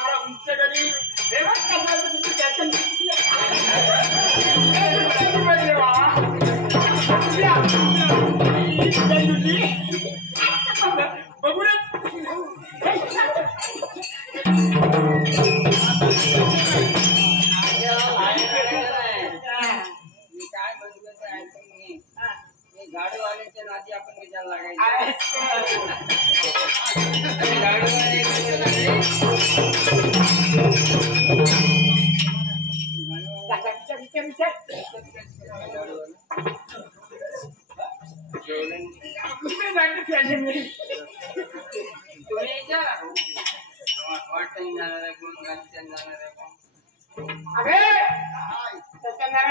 एवढा उंच गडी देवा गाडीवाल्याच्या नादी आपण विचार लागायचं गाडीवाले वाटतं जाणार आहे कोण घालच्या जाणार आहे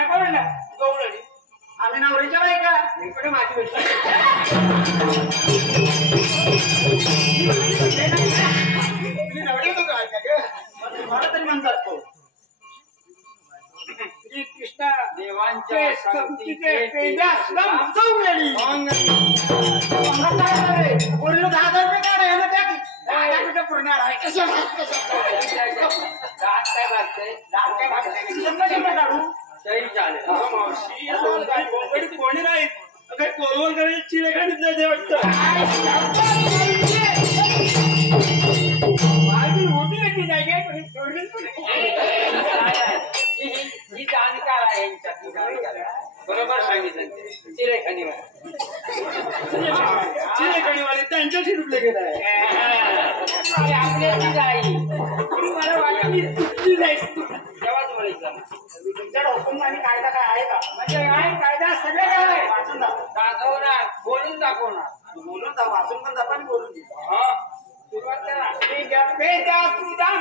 कोण गवळणी आम्ही नवरीच्या बायका इकडे माझी भेट नवऱ्याचं काय का मला तरी म्हणतात तो श्री कृष्ण देवांच्या संगतीचे पेद्यास चौगडी पूर्ण 10,000 रुपये काढ आहे ना त्या कुठं पुरणार आहे कसं काय भागतंय काढू तरी चालेल कोणी नाही काही कोलवण करायची चिरे काढीत नाही वाटतं माझी होती नक्की जायगे पण सोडली ही जाणकार आहे बरोबर सांगितलं चिरेखणीवाले त्यांच्याशी रुपले गेला आहे आपल्याची जाई मला वाटली तुझी जाईल तेव्हा तुम्हाला तुमच्या हुकुम आणि कायदा काय आहे का म्हणजे काय कायदा सगळे काय आहे वाचून दाखवणार बोलून दाखवणार बोलून जा वाचून पण जा पण बोलून दे सुरुवात करा पेजा सुदाम